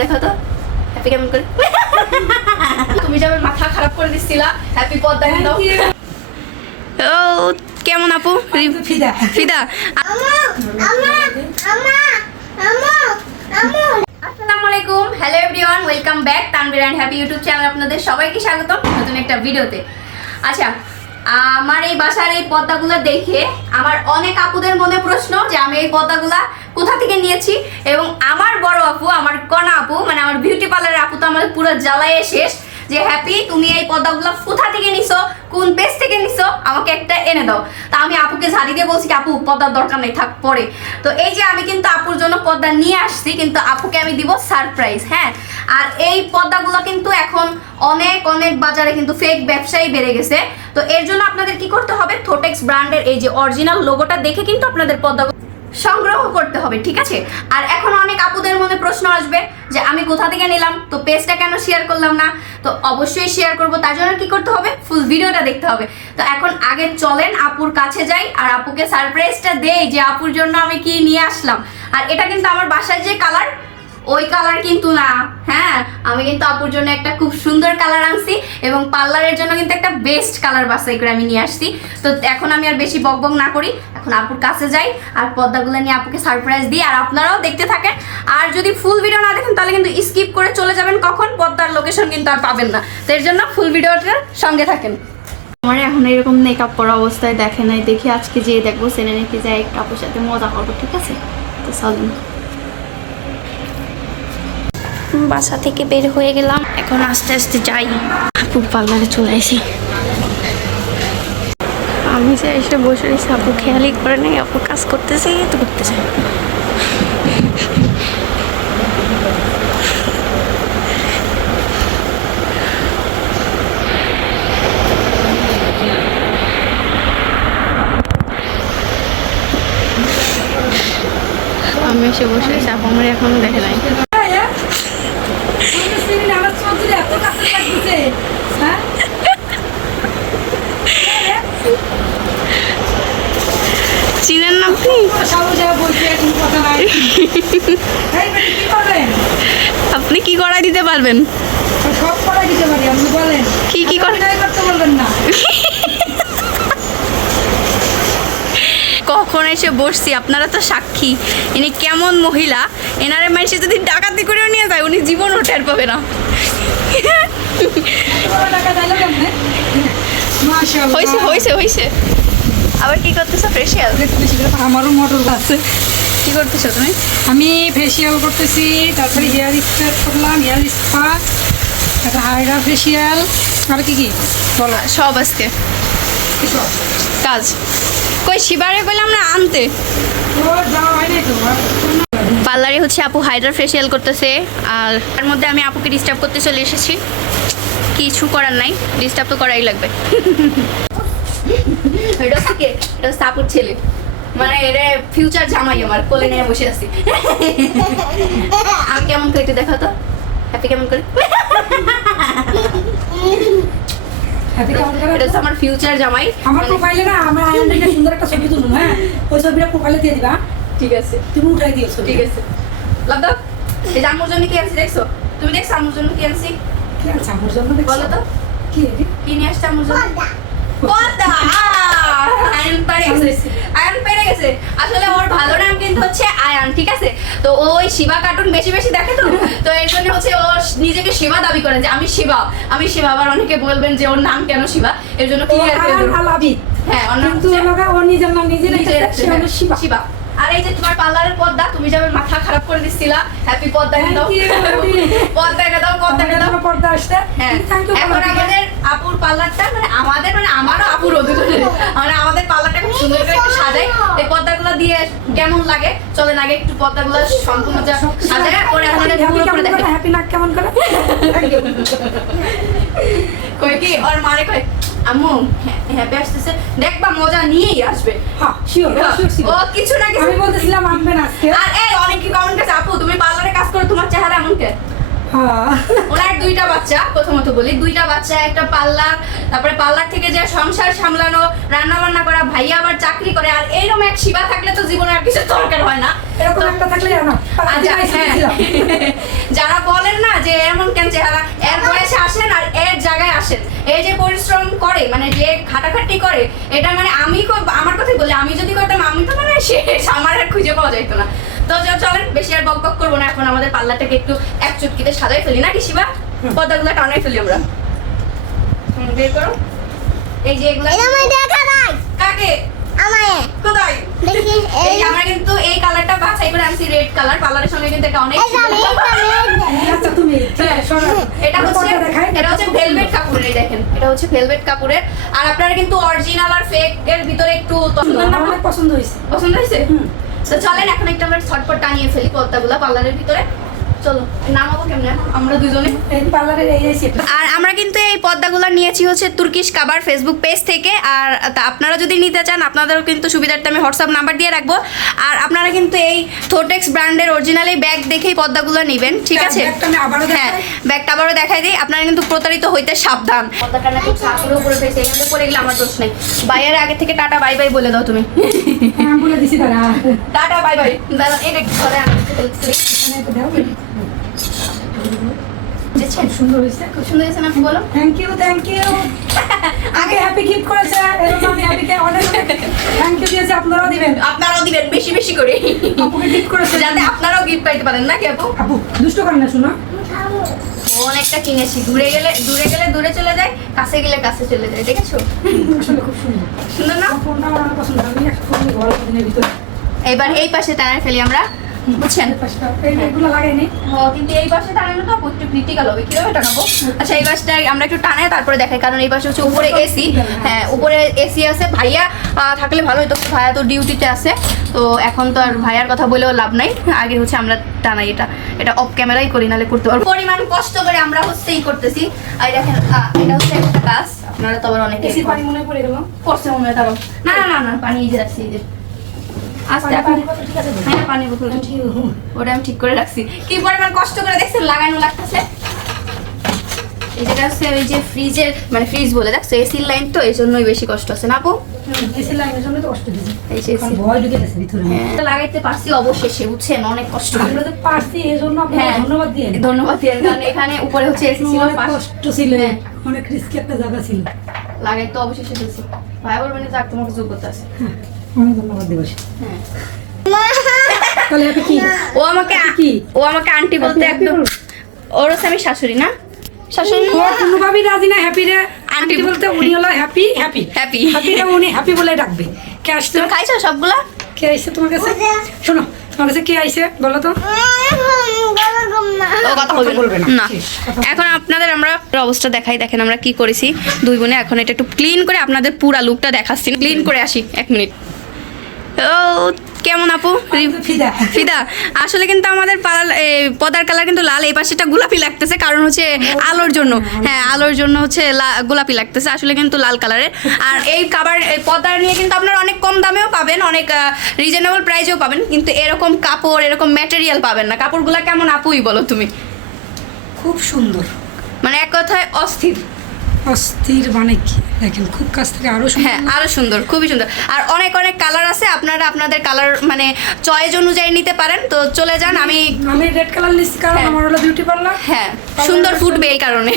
দেখো তো হ্যাপি কেমন করে তুমি যাবে মাথা খারাপ করে দিছিলা হ্যাপি পর্দা দাও ও কেমন আপু ফিদা ফিদা আসসালামু আলাইকুম hello everyone welcome back Tanvir and happy YouTube channel আপনাদের সবাইকে স্বাগতম নতুন একটা ভিডিওতে। আচ্ছা, আমার এই বাসার এই পর্দাগুলো দেখে আমার অনেক আপুদের মনে প্রশ্ন যে আমি এই পর্দাগুলা কোথা থেকে নিয়েছি, এবং আমার বড় আপু আমার কনা আপু মানে আমার বিউটি পার্লারের আপু তো আমাদের পুরো জ্বালায়ে শেষ যে হ্যাপি তুমি এই পর্দাগুলো কোথা থেকে নিছো, কোন পেজ থেকে নিছো, আমাকে একটা এনে দাও। তা আমি আপুকে ঝাড়ি দিয়ে বলছি কি আপু পর্দার দরকার নেই, থাক পরে। তো এই যে আমি কিন্তু আপুর জন্য পর্দা নিয়ে আসছি, কিন্তু আপুকে আমি দিব সারপ্রাইজ। হ্যাঁ, আর এই পর্দাগুলো কিন্তু এখন অনেক অনেক বাজারে কিন্তু ফেক ব্যবসায়ী বেড়ে গেছে। তো এর জন্য আপনাদের কি করতে হবে, থোটেক্স ব্র্যান্ডের এই যে অরিজিনাল লোগোটা দেখে কিন্তু আপনাদের পর্দাগুলো সংগ্রহ করতে হবে, ঠিক আছে? আর এখন অনেক আপুদের মনে প্রশ্ন আসবে যে আমি কোথা থেকে নিলাম, তো পেজটা কেন শেয়ার করলাম না? তো অবশ্যই শেয়ার করব, তার জন্য কি করতে হবে, ফুল ভিডিওটা দেখতে হবে। তো এখন আগে চলেন আপুর কাছে যাই আর আপুকে সারপ্রাইজটা দেই যে আপুর জন্য আমি কি নিয়ে আসলাম। আর এটা কিন্তু আমার বাসায় যে কালার ওই কালার কিন্তু না, হ্যাঁ আমি কিন্তু আপুর জন্য একটা খুব সুন্দর কালার আনছি এবং পার্লারের জন্য কিন্তু একটা বেস্ট কালার বাছাই করে আমি নিয়ে আসছি। তো এখন আমি আর বেশি বকবক না করি, এখন আপুর কাছে যাই আর পর্দাগুলো নিয়ে আপুকে সারপ্রাইজ দিই। আর আপনারাও দেখতে থাকেন, আর যদি ফুল ভিডিও না দেখেন তাহলে কিন্তু স্কিপ করে চলে যাবেন, কখন পর্দার লোকেশন কিন্তু আর পাবেন না। তো এর জন্য ফুল ভিডিওটার সঙ্গে থাকেন। আমার এখন এরকম মেকআপ করা অবস্থায় দেখে নাই, দেখি আজকে যেয়ে দেখবো সেনে নাকি যাই একটু আপুর সাথে মজা করবো, ঠিক আছে? তো চলুন, বাসা থেকে বের হয়ে গেলাম, এখন আস্তে আস্তে যাই আপুর পার্লারে চলে আসি। আমি যে এসে বসে রয়েছি, আপু খেয়ালই করে নেই আপু কাজ করতেছে তো করতেছে। আমি এসে বসে রয়েছি, আপু আমার এখনো দেখে নাই। চিনেন না আপনি? আপনি কি করাই দিতে পারবেন? কি কি করতে বলবেন না? কখন এসে বসছি আপনারা তো সাক্ষী, ইনি কেমন মহিলা, এনারে মানুষে যদি ডাকাতি করেও নিয়ে যায় উনি জীবনও টের পাবে না। হয়েছে হয়েছে হয়েছে। আবার কি করতেছো? ফেসিয়াল? আমারও মোটর আছে। কি করতেছো তুমি? আমি ফেসিয়াল করতেছি, তারপরে হেয়ার স্ট্রেট করলাম, হেয়ার স্পা, একটা হাইড্রা ফেসিয়াল, আর কি কি বলো সব আজকে কাজ। কই শিবারে বললাম না আনতে। যাওয়া হয় নাই তো। পার্লারে হচ্ছে আপু হাইড্রা ফেসিয়াল করতেছে, আর তার মধ্যে আমি আপুকে ডিস্টার্ব করতে চলে এসেছি। কিছু করার নাই, ডিস্টার্ব তো করাই লাগবে। এটা হচ্ছে কে? এটা হচ্ছে আপুর ছেলে, মানে এটা ফিউচার জামাই আমার, কোলে নিয়ে বসে আছি। আমি কেমন করে একটু দেখো তো হ্যাপি কেমন করে। এটা হচ্ছে আমার ফিউচার জামাই। আমার প্রোফাইলে না আমরা আয়ন থেকে সুন্দর একটা ছবি তুলুন, হ্যাঁ ওই ছবিটা প্রোফাইলে দিয়ে দিবা। ঠিক আছে, তুমি উঠাই দিও ছবি। ঠিক আছে। লাভ দাও। এই যে আম্মুর জন্য কি আনছি দেখছো? তুমি দেখছো আম্মুর জন্য কি আনছি? কি আছে আমার জন্য? বলো তো কি কি নিয়ে আসছে আম্মুর জন্য? পর্দা। আয়ন পেরে গেছে, আয়ন পেরে গেছে। আসলে ওর ভালো নাম কিন্তু হচ্ছে আয়ান, ঠিক আছে? তো ওই শিবা কার্টুন বেশি বেশি দেখে, তো তো এর জন্য হচ্ছে ও নিজেকে শিবা দাবি করে যে আমি শিবা, আমি শিবা। আবার অনেকে বলবেন যে ওর নাম কেন শিবা, এর জন্য ক্লিয়ার করে দেব। হ্যাঁ, ওর নাম কিন্তু ওর নিজের নাম নিজে রেখেছে শিবা। শিবা। আর এই যে তোমার পার্লারের পর্দা, তুমি যাবে মাথা খারাপ করে দিছিলা, হ্যাপি পর্দা এনে দাও, পর্দা এনে দাও, পর্দা এনে দাও। পর্দা আসছে। হ্যাঁ, এখন আমাদের আপুর পার্লারটা মানে আমাদের মানে আমারও আপুর অভিযোগ, মানে আমাদের পার্লারটা খুব সুন্দর করে একটু সাজাই। এই পর্দাগুলো দিয়ে কেমন লাগে চলেন আগে একটু পর্দাগুলো সম্পূর্ণ যা সাজাই ওরে আমাদের পুরো করে দেখেন। হ্যাপি নাক কেমন করে? কই কি ওর মারে কই আম্মু হ্যাপি আসতেছে, দেখবা মজা নিয়েই আসবে। হ্যাঁ শিওর। ও কিছু না কিছু আমি বলতেছিলাম আনবে না আজকে। আর এই অনেক কি কমেন্ট আছে আপু তুমি পার্লারে কাজ করো তোমার চেহারা এমন কে? হ্যাঁ ওনার 2টা বাচ্চা, প্রথমত বলি 2টা বাচ্চা, একটা পার্লার, তারপরে পার্লার থেকে যে সংসার সামলানো, রান্না বান্না করা, ভাইয়া আবার চাকরি করে। আর এইরকম এক শিবা থাকলে তো জীবনে আর কিছু দরকার হয় না। এরকম একটা থাকলে জানো আচ্ছা, হ্যাঁ। যারা বলেন না যে এমন কেন চেহারা, এর বয়সে আসেন আর এর জায়গায় আসেন, এই যে পরিশ্রম করে, মানে যে খাটাখাটি করে, এটা মানে আমি আমার কথাই বলি, আমি যদি করতাম আমি তো মানে শেষ, আমার আর খুঁজে পাওয়া যেত না। তো চলেন বেশি আর বক বক করবো না, এখন আমাদের পার্লারটাকে একটু এক চুটকিতে সাজাই ফেলি নাকি শিবা? পর্দাগুলো টানাই ফেলি আমরা। বের করো। এই যে এগুলো কাকে কোথায়? এই যে আমরা কিন্তু এই কালারটা বাছাই করে আনছি, রেড কালার। পার্লারের সঙ্গে কিন্তু এটা অনেক আচ্ছা তুমি এটা হচ্ছে ভেলভেট কাপড়ের, এই দেখেন এটা হচ্ছে ভেলভেট কাপড়ের। আর আপনারা কিন্তু অরিজিনাল আর ফেক এর ভিতরে একটু আমার পছন্দ হয়েছে। পছন্দ হয়েছে? তো চলেন এখন একটু আমরা ছটপট টানিয়ে ফেলি পর্দাগুলো পার্লারের ভিতরে। চলো নামাবো কেমনে আমরা দুজনে? এই পার্লারের এই সেট। আর আমরা কিন্তু এই পর্দাগুলো নিয়েছি হচ্ছে তুর্কিশ কাবার ফেসবুক পেজ থেকে। আর আপনারা যদি নিতে চান আপনাদেরও কিন্তু সুবিধার্থে আমি হোয়াটসঅ্যাপ নাম্বার দিয়ে রাখবো। আর আপনারা কিন্তু এই থোটেক্স ব্র্যান্ডের অরিজিনাল এই ব্যাগ দেখেই পর্দাগুলো নেবেন, ঠিক আছে? হ্যাঁ, ব্যাগটা আবারও দেখাই দিই, আপনারা কিন্তু প্রতারিত হইতে সাবধান। পর্দাটা না খুব সাফের উপরে ফেসে, এখানে পরে গেলে আমার দোষ নেই। বাইয়ের আগে থেকে টাটা বাই বাই বলে দাও তুমি। হ্যাঁ বলে দিছি দাঁড়া। Tata bye bye. দাদা এটা ধরে আনতে সুন্দর হয়েছে, খুব সুন্দর হয়েছে না? বলো থ্যাংক ইউ থ্যাংক ইউ। আগে হ্যাপি গিফট করেছে, এরকম আমি হ্যাপিকে অনেক থ্যাংক ইউ দিয়েছি, আপনারাও দিবেন। আপনারাও দিবেন বেশি বেশি করে, আপুকে গিফট করেছে যাতে আপনারাও গিফট পাইতে পারেন নাকি আপু? আপু দুষ্ট করেন না, শোনো অনেকটা কিনেছি, দূরে গেলে দূরে চলে যায়, কাছে গেলে কাছে চলে যায়, দেখেছো? আসলে খুব সুন্দর সুন্দর না? ফোনটা আমার অনেক পছন্দ, আমি একটা ফোন ঘর দিনের ভিতরে। এবার এই পাশে টানায় ফেলি আমরা, বুঝছেন? এইগুলো লাগাইনি। কিন্তু এই পাশে টানানো তো একটু ক্রিটিক্যাল হবে, কিভাবে টানাবো? আচ্ছা এই পাশটা আমরা একটু টানাই তারপরে দেখাই, কারণ এই পাশে হচ্ছে উপরে এসি। হ্যাঁ উপরে এসি আছে। ভাইয়া থাকলে ভালো হতো, ভাইয়া তো ডিউটিতে আছে, তো এখন তো আর ভাইয়ার কথা বলেও লাভ নাই। আগে হচ্ছে আমরা টানাই, এটা অফ ক্যামেরাই করি, নাহলে করতে পারবো। পরিমাণ কষ্ট করে আমরা হচ্ছেই করতেছি। আর দেখেন এটা হচ্ছে একটা কাজ, আপনারা তো আবার অনেকে এসি পানি মনে পড়ে গেল, পড়ছে মনে হয় তারও। না না না না, পানি এই যে রাখছি, এই যে আস্তে ঠিক আছে। হ্যাঁ পানি বোতল ওটা আমি ঠিক করে রাখছি। কি পরিমাণ কষ্ট করে দেখছেন লাগানো লাগতেছে। এই যেটা হচ্ছে ওই যে ফ্রিজের, মানে ফ্রিজ বলে দেখছো এসির লাইন, তো এই জন্যই বেশি কষ্ট আছে না আপু? এসি লাইনের জন্য তো কষ্ট দিয়েছে, এই যে এসি ভয় ঢুকে গেছে ভিতরে। এটা লাগাইতে পারছি অবশেষে, বুঝছেন? অনেক কষ্ট করে। আমরা তো পারছি, এই জন্য আপনাকে ধন্যবাদ দিয়ে। ধন্যবাদ দিয়ে, কারণ এখানে উপরে হচ্ছে এসি ছিল, অনেক কষ্ট ছিল, অনেক রিস্কি একটা জায়গা ছিল, লাগাইতে অবশেষে দিয়েছি। ভাই বলবেন যাক তোমার যোগ্যতা আছে। অনেক ধন্যবাদ দিবস। হ্যাঁ তাহলে এটা কি? ও আমাকে আন্টি বলতে একদম, ওর হচ্ছে আমি শাশুড়ি না, শাশুড়ি ও কোনোভাবেই রাজি না হ্যাপি রে আন্টি বলতে। উনি হলো হ্যাপি হ্যাপি হ্যাপি হ্যাপিটা উনি হ্যাপি বলে ডাকবে। কে আসছে? তুমি খাইছো সবগুলা? কে আইছে তোমার কাছে? শোনো, তোমার কাছে কে আইছে বলো তো? ও কথা বলবে না। এখন আপনাদের আমরা অবস্থা দেখাই, দেখেন আমরা কি করেছি দুই বোনে। এখন এটা একটু ক্লিন করে আপনাদের পুরা লুকটা দেখাচ্ছি, ক্লিন করে আসি 1 মিনিট। ও কেমন আপু? ফিদা আসলে কিন্তু আমাদের পদার কালার কিন্তু লাল, এই পাশেটা গোলাপি লাগতেছে, কারণ হচ্ছে আলোর জন্য। হ্যাঁ আলোর জন্য হচ্ছে গোলাপি লাগতেছে, আসলে কিন্তু লাল কালারের। আর এই পর্দা নিয়ে কিন্তু আপনারা অনেক কম দামেও পাবেন, অনেক রিজনেবল প্রাইসেও পাবেন, কিন্তু এরকম কাপড় এরকম ম্যাটেরিয়াল পাবেন না। কাপড়গুলা কেমন আপুই বলো তুমি? খুব সুন্দর, মানে এক কথায় অস্থির। অস্থির মানে কি দেখেন, খুব কাছ থেকে আরো সুন্দর। হ্যাঁ আরো সুন্দর, খুবই সুন্দর। আর অনেক কালার আছে, আপনারা আপনাদের কালার মানে চয়েস অনুযায়ী নিতে পারেন। তো চলে যান। আমি রেড কালার নিচ্ছি কারণ আমার হলো বিউটি পার্লার। হ্যাঁ সুন্দর ফুটবে এই কারণে।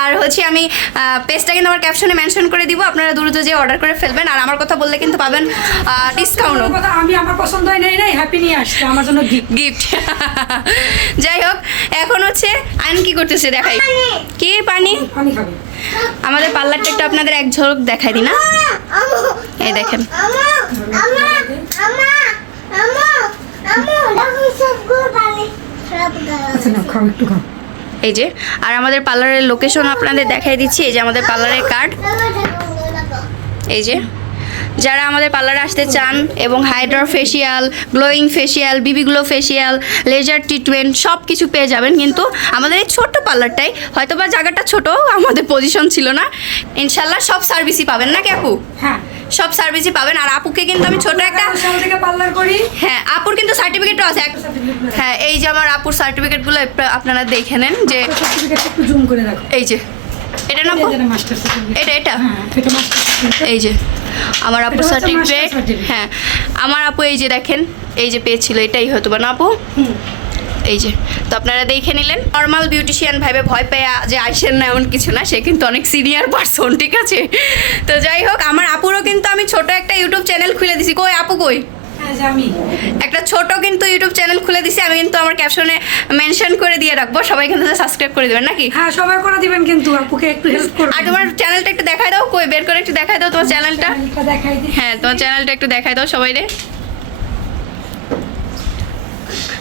আর হচ্ছে আমি পেজটা কিন্তু আমার ক্যাপশনে মেনশন করে দিব, আপনারা দ্রুত যে অর্ডার করে ফেলবেন। আর আমার কথা বললে কিন্তু পাবেন ডিসকাউন্টও। আমি আমার পছন্দ হয় নাই হ্যাপি নিয়ে আসছে আমার জন্য গিফট। যাই হোক, এখন হচ্ছে আইন কি করতেছে দেখাই। কি পানি? পানি খাবে। আমাদের পার্লারটা একটু আপনাদের এক ঝলক দেখাই দিই না? এই দেখেন এই যে। আর আমাদের পার্লারের লোকেশন আপনাদের দেখাই দিচ্ছি, এই যে আমাদের পার্লারের কার্ড, এই যে। যারা আমাদের পার্লারে আসতে চান এবং hydra facial, glowing facial, BB glow facial, laser treatment সব কিছু পেয়ে যাবেন। কিন্তু আমাদের এই ছোট্ট পার্লারটাই, হয়তো বা জায়গাটা ছোট, আমাদের পজিশন ছিল না, ইনশাল্লাহ সব সার্ভিসই পাবেন নাকি আপু? হ্যাঁ সব সার্ভিসই পাবেন। আর আপুকে কিন্তু আমি ছোট একটা, সাল থেকে পার্লার করি। হ্যাঁ আপুর কিন্তু সার্টিফিকেটও আছে। হ্যাঁ এই যে আমার আপুর সার্টিফিকেটগুলো আপনারা দেখে নেন, যে সার্টিফিকেট একটু জুম করে রাখো। এই যে এটা না, মাস্টার সার্টিফিকেট। এটা হ্যাঁ, এটা মাস্টার সার্টিফিকেট। এই যে আমার আপুর এটা হচ্ছে সার্টিফিকেট। master certificate। হ্যাঁ আমার আপু এই যে দেখেন, এই যে পেয়েছিল, এটাই হয়তো বা না আপু, এই যে। তো আপনারা দেখে নিলেন। নর্মাল বিউটিশিয়ান ভাইবে ভয় পেয়ে যে আইসেন না এমন কিছু না, সে কিন্তু অনেক সিনিয়র পারসন, ঠিক আছে। তো যাই হোক, আমার আপুরও কিন্তু আমি ছোট একটা ইউটিউব চ্যানেল খুলে দিছি। কই আপু কই? হ্যাঁ, যে আমি একটা ছোট কিন্তু ইউটিউব চ্যানেল খুলে দিছি আমি, কিন্তু আমার ক্যাপশনে মেনশন করে দিয়ে রাখবো, সবাই কিন্তু সাবস্ক্রাইব করে দেবেন নাকি? হ্যাঁ সবাই করে দিবেন, কিন্তু আপুকে একটু হেল্প করবেন। আর তোমার চ্যানেলটা একটু দেখাই দাও, কই বের করে একটু দেখাই দাও তোমার চ্যানেলটা। চ্যানেলটা দেখাই দিই। হ্যাঁ তোমার চ্যানেলটা একটু দেখাই দাও সবাই রে।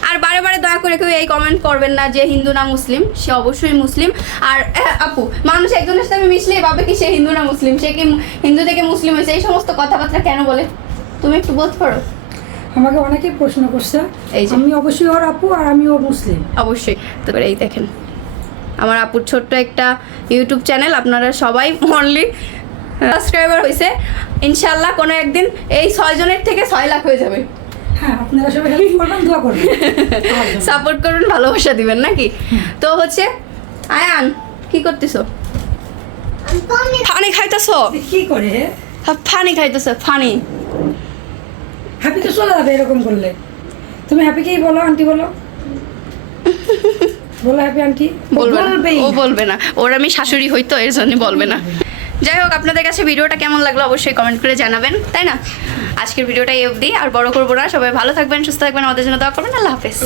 আর বারে বারে দয়া করে কেউ এই কমেন্ট করবেন না যে হিন্দু না মুসলিম, সে অবশ্যই মুসলিম। আর আপু, মানুষ একজনের সাথে আমি মিশলেই ভাবে কি সে হিন্দু না মুসলিম, সে কি হিন্দু থেকে মুসলিম হয়েছে, এই সমস্ত কথাবার্তা কেন বলে তুমি একটু বলতে পারো? আমাকে অনেকেই প্রশ্ন করছে। এই যে। আমি অবশ্যই ওর আপু, আর আমিও মুসলিম। অবশ্যই। তারপরে এই দেখেন আমার আপুর ছোট্ট একটা ইউটিউব চ্যানেল, আপনারা সবাই অনলি সাবস্ক্রাইবার হয়েছে। ইনশাল্লাহ কোনো একদিন এই 6 জনের থেকে 6 লাখ হয়ে যাবে। হ্যাঁ, আপনারা সবাই হেল্প করবেন, দোয়া করবেন। সাপোর্ট করবেন, ভালোবাসা দিবেন নাকি? তো হচ্ছে আয়ান কি করতেছো? ফানি খাইতেছো? কি করে ফানি খাইতেছো? ফানি হ্যাপি তো চলে যাবে এরকম করলে। তুমি হ্যাপিকেই বলো, আন্টি বলো। বলো হ্যাপি আন্টি। বলবে না, বলবেই ও না। বলবে না, ওর আমি শাশুড়ি হইতো এর জন্য বলবে না। যাই হোক, আপনাদের কাছে ভিডিওটা কেমন লাগলো অবশ্যই কমেন্ট করে জানাবেন, তাই না? আজকের ভিডিওটা এই অবধি, আর বড় করবো না। সবাই ভালো থাকবেন, সুস্থ থাকবেন, আমাদের জন্য দোয়া করবেন। আল্লাহ হাফেজ।